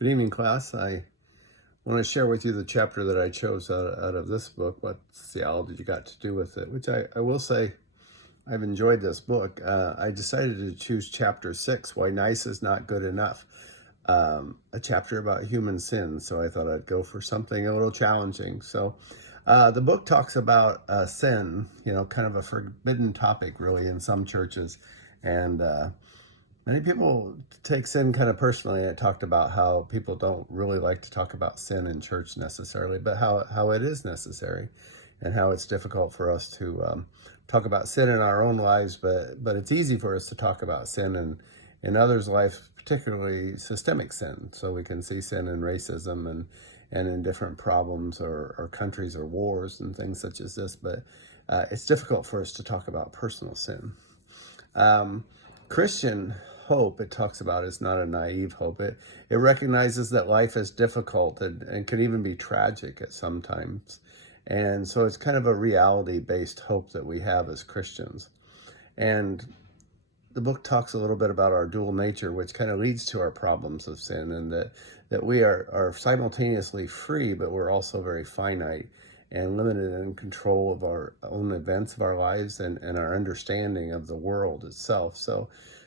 Good evening, class. I want to share with you the chapter that I chose out of this book, What's Theology Got to Do with It, which I will say I've enjoyed this book. I decided to choose chapter 6, Why Nice is Not Good Enough, a chapter about human sin. So I thought I'd go for something a little challenging. So the book talks about sin, kind of a forbidden topic really in some churches. And many people take sin kind of personally. It talked about how people don't really like to talk about sin in church necessarily, but how it is necessary and how it's difficult for us to talk about sin in our own lives, but it's easy for us to talk about sin in others' lives, particularly systemic sin. So we can see sin in racism and in different problems or countries or wars and things such as this, but it's difficult for us to talk about personal sin. Christian hope, it talks about, is not a naive hope. It recognizes that life is difficult and can even be tragic at some times. And so it's kind of a reality-based hope that we have as Christians. And the book talks a little bit about our dual nature, which kind of leads to our problems of sin, and that we are simultaneously free, but we're also very finite and limited in control of our own events of our lives and our understanding of the world itself.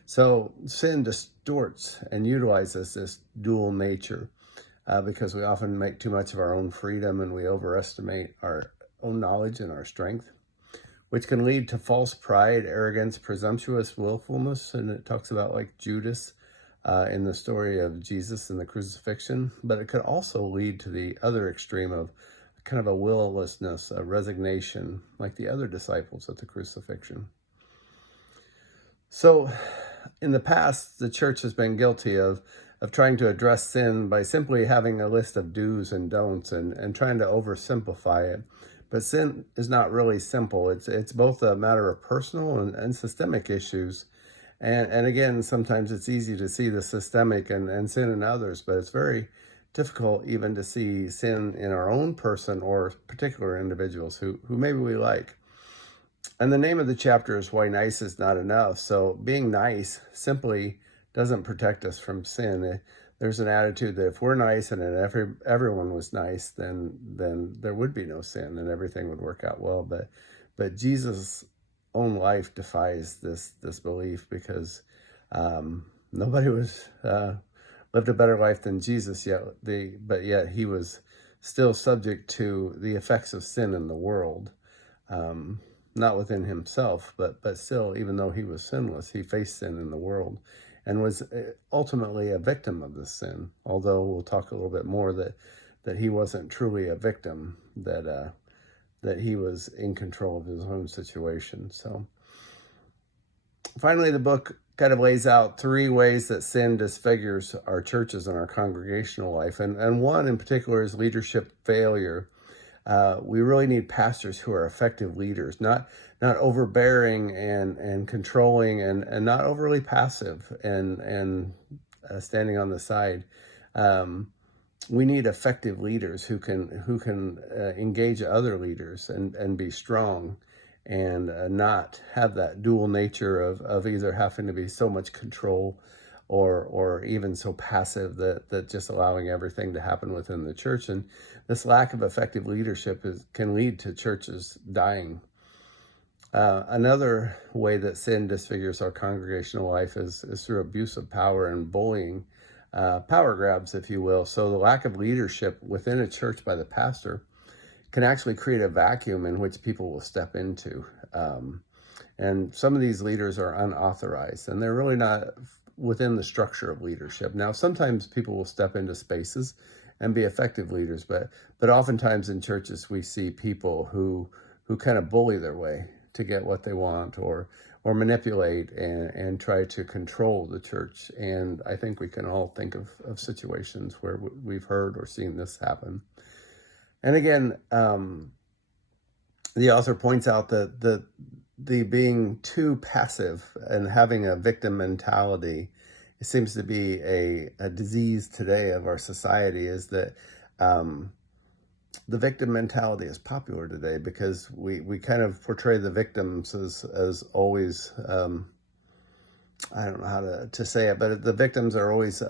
So sin distorts and utilizes this dual nature because we often make too much of our own freedom and we overestimate our own knowledge and our strength, which can lead to false pride, arrogance, presumptuous willfulness. And it talks about like Judas in the story of Jesus and the crucifixion. But it could also lead to the other extreme of kind of a willlessness, a resignation, like the other disciples at the crucifixion. So in the past, the church has been guilty of trying to address sin by simply having a list of do's and don'ts and trying to oversimplify it. But sin is not really simple. It's both a matter of personal and systemic issues. And again, sometimes it's easy to see the systemic and sin in others, but it's very difficult even to see sin in our own person or particular individuals who maybe we like. And the name of the chapter is Why Nice is Not Enough. So being nice simply doesn't protect us from sin. There's an attitude that if we're nice and everyone was nice, then there would be no sin and everything would work out well. But Jesus' own life defies this belief because nobody was lived a better life than Jesus but yet he was still subject to the effects of sin in the world. Not within himself, but still, even though he was sinless, he faced sin in the world and was ultimately a victim of this sin. Although we'll talk a little bit more that he wasn't truly a victim, that he was in control of his own situation. So finally, the book kind of lays out 3 ways that sin disfigures our churches and our congregational life. And one in particular is leadership failure. We really need pastors who are effective leaders, not overbearing and controlling and not overly passive and standing on the side. We need effective leaders who can engage other leaders and be strong and not have that dual nature of either having to be so much control or even so passive that just allowing everything to happen within the church. And this lack of effective leadership can lead to churches dying. Another way that sin disfigures our congregational life is through abuse of power and bullying, power grabs, if you will. So the lack of leadership within a church by the pastor can actually create a vacuum in which people will step into. And some of these leaders are unauthorized, and they're really not within the structure of leadership. Now, sometimes people will step into spaces and be effective leaders, but oftentimes in churches we see people who kind of bully their way to get what they want or manipulate and try to control the church. And I think we can all think of situations where we've heard or seen this happen. And again, the author points out that the being too passive and having a victim mentality, it seems to be a disease today of our society, is that the victim mentality is popular today because we kind of portray the victims as always, I don't know how to say it, but the victims are always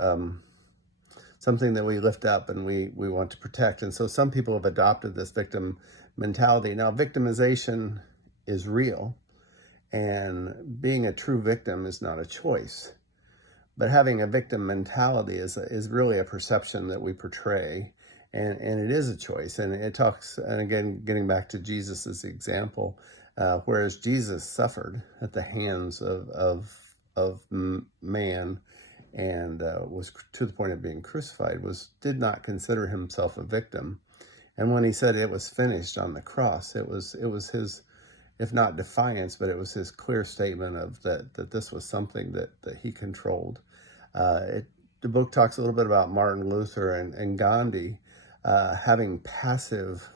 something that we lift up and we want to protect. And so some people have adopted this victim mentality. Now, victimization is real, and being a true victim is not a choice. But having a victim mentality is really a perception that we portray, and it is a choice. And it talks, and again, getting back to Jesus's example, whereas Jesus suffered at the hands of man, and was to the point of being crucified, did not consider himself a victim. And when he said it was finished on the cross, it was his, if not defiance, but it was his clear statement of that this was something that he controlled. The book talks a little bit about Martin Luther and Gandhi having passive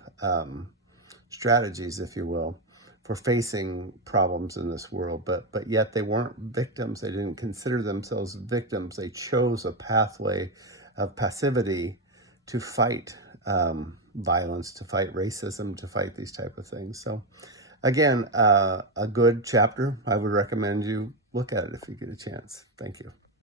strategies, if you will, for facing problems in this world, but yet they weren't victims. They didn't consider themselves victims. They chose a pathway of passivity to fight violence, to fight racism, to fight these type of things. So again, a good chapter. I would recommend you look at it if you get a chance. Thank you.